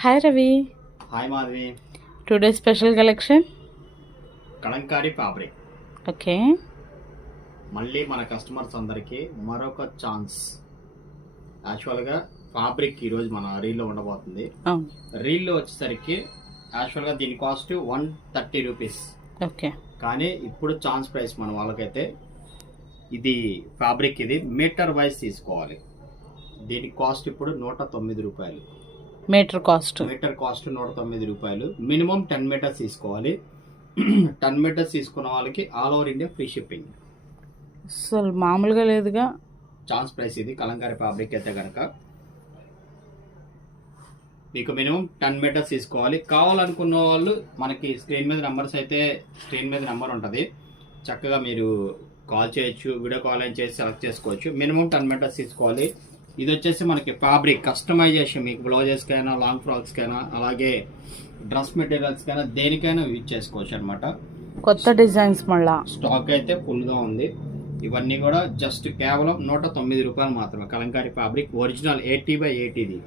Hi Ravi hi Madhavi today special collection Kalamkari fabric okay మళ్ళీ మన customers అందరికీ మరొక ఛాన్స్ యాక్చువల్గా ఫ్యాబ్రిక్ ఈరోజు మన రీల్లో ఉండబోతుంది. రీల్లో వచ్చేసరికి యాక్చువల్గా దీని cost one thirty rupees okay కానీ ఇప్పుడు ఛాన్స్ ప్రైస్ మన వాళ్ళకైతే ఇది ఫ్యాబ్రిక్ ఇది మీటర్ వైజ్ తీసుకోవాలి. దీని కాస్ట్ ఇప్పుడు నూట తొమ్మిది రూపాయలు. Metre cost. మీటర్ కాస్ట్ నూట తొమ్మిది రూపాయలు. మినిమం టెన్ మీటర్స్ తీసుకోవాలి. టెన్ మీటర్స్ తీసుకున్న వాళ్ళకి all over India free shipping. అసలు మామూలుగా లేదుగా. ఛాన్స్ ప్రైస్ ఇది. కలంకారీ ఫ్యాబ్రిక్ అయితే కనుక మీకు మినిమం టెన్ మీటర్స్ తీసుకోవాలి. కావాలనుకున్న వాళ్ళు మనకి స్క్రీన్ మీద నెంబర్స్ అయితే స్క్రీన్ మీద నెంబర్ ఉంటుంది. చక్కగా మీరు కాల్ చేయొచ్చు వీడియో కాల్ అయినా చేసి సెలెక్ట్ చేసుకోవచ్చు. మినిమం టెన్ మీటర్స్ తీసుకోవాలి. ఇది వచ్చేసి మనకి ఫ్యాబ్రిక్ కస్టమైజేషన్ మీకు బ్లౌజెస్కైనా లాంగ్ ఫ్రాక్స్కైనా అలాగే డ్రెస్ మెటీరియల్స్కైనా దేనికైనా యూజ్ చేసుకోవచ్చు అనమాట కొత్త డిజైన్స్ మళ్ళా. స్టాక్ అయితే ఫుల్గా ఉంది. ఇవన్నీ కూడా జస్ట్ కేవలం నూట తొమ్మిది రూపాయలు మాత్రమే. Kalamkari fabric original eighty by ఎయిటీది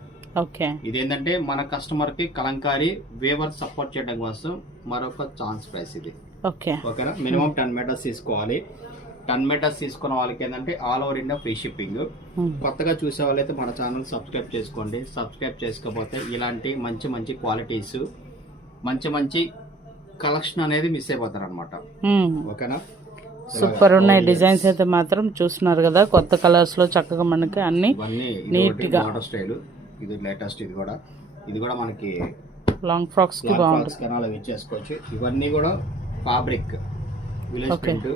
okay. ఇదేంటంటే మన కస్టమర్కి కలంకారీ వేవర్ సపోర్ట్ చేయడం కోసం మరొక ఛాన్స్ ప్రైస్ ఇది. ఓకే. ఓకేనా? మినిమం టెన్ మీటర్స్ తీసుకోవాలి. టెన్ మీటర్స్ తీసుకున్న వాళ్ళకి ఏంటంటే all over India free shipping Hmm. కొత్తగా చూసే వాళ్ళైతే మన ఛానల్ సబ్స్క్రైబ్ చేసుకోండి. సబ్స్క్రైబ్ చేసుకోకపోతే ఇలాంటి మంచి మంచి క్వాలిటీస్ మంచి మంచి కలెక్షన్ అనేది మిస్ అయిపోతారు అనమాట ఓకేనా? సూపర్ ఉన్నాయి. డిజైన్స్ అయితే మాత్రం చూస్తున్నారు కదా. కొత్త కలర్స్లో చక్కగా మనకి అన్ని Neat గా. స్టైల్ ఇది లేటెస్ట్ ఇది కూడా. ఇది కూడా మనకి లాంగ్ ఫ్రాక్స్కి బాగుంటుంది ఇవన్నీ కూడా ఫ్యాబ్రిక్ విలేజ్. ప్రింట్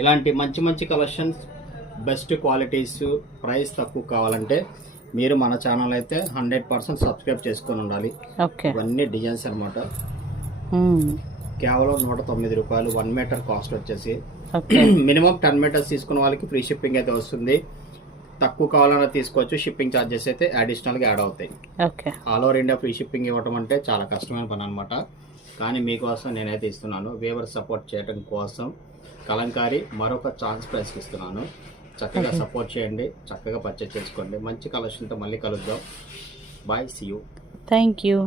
ఇలాంటి మంచి మంచి కలెక్షన్స్ బెస్ట్ క్వాలిటీస్ ప్రైస్ తక్కువ కావాలంటే మీరు మన ఛానల్ అయితే హండ్రెడ్ పర్సెంట్ సబ్స్క్రైబ్ చేసుకొని ఉండాలి. ఇవన్నీ డిజైన్స్ అన్నమాట. కేవలం నూట తొమ్మిది రూపాయలు వన్ మీటర్ కాస్ట్ వచ్చేసి. మినిమం టెన్ మీటర్స్ తీసుకున్న వాళ్ళకి ఫ్రీ షిప్పింగ్ అయితే వస్తుంది. తక్కువ కావాలన్నా తీసుకోవచ్చు షిప్పింగ్ ఛార్జెస్ అయితే అడిషనల్గా యాడ్ అవుతాయి. Okay. All over India free shipping ఇవ్వడం అంటే చాలా కష్టమైన పని అనమాట కానీ మీకోసం నేనైతే ఇస్తున్నాను. వేవర్ సపోర్ట్ చేయడం కోసం కలంకారీ మరొక ఛాన్స్ ప్రైస్కి ఇస్తున్నాను. చక్కగా సపోర్ట్ చేయండి చక్కగా పర్చేస్ చేసుకోండి. మంచి కలెక్షన్తో మళ్ళీ కలుద్దాం. Bye see you thank you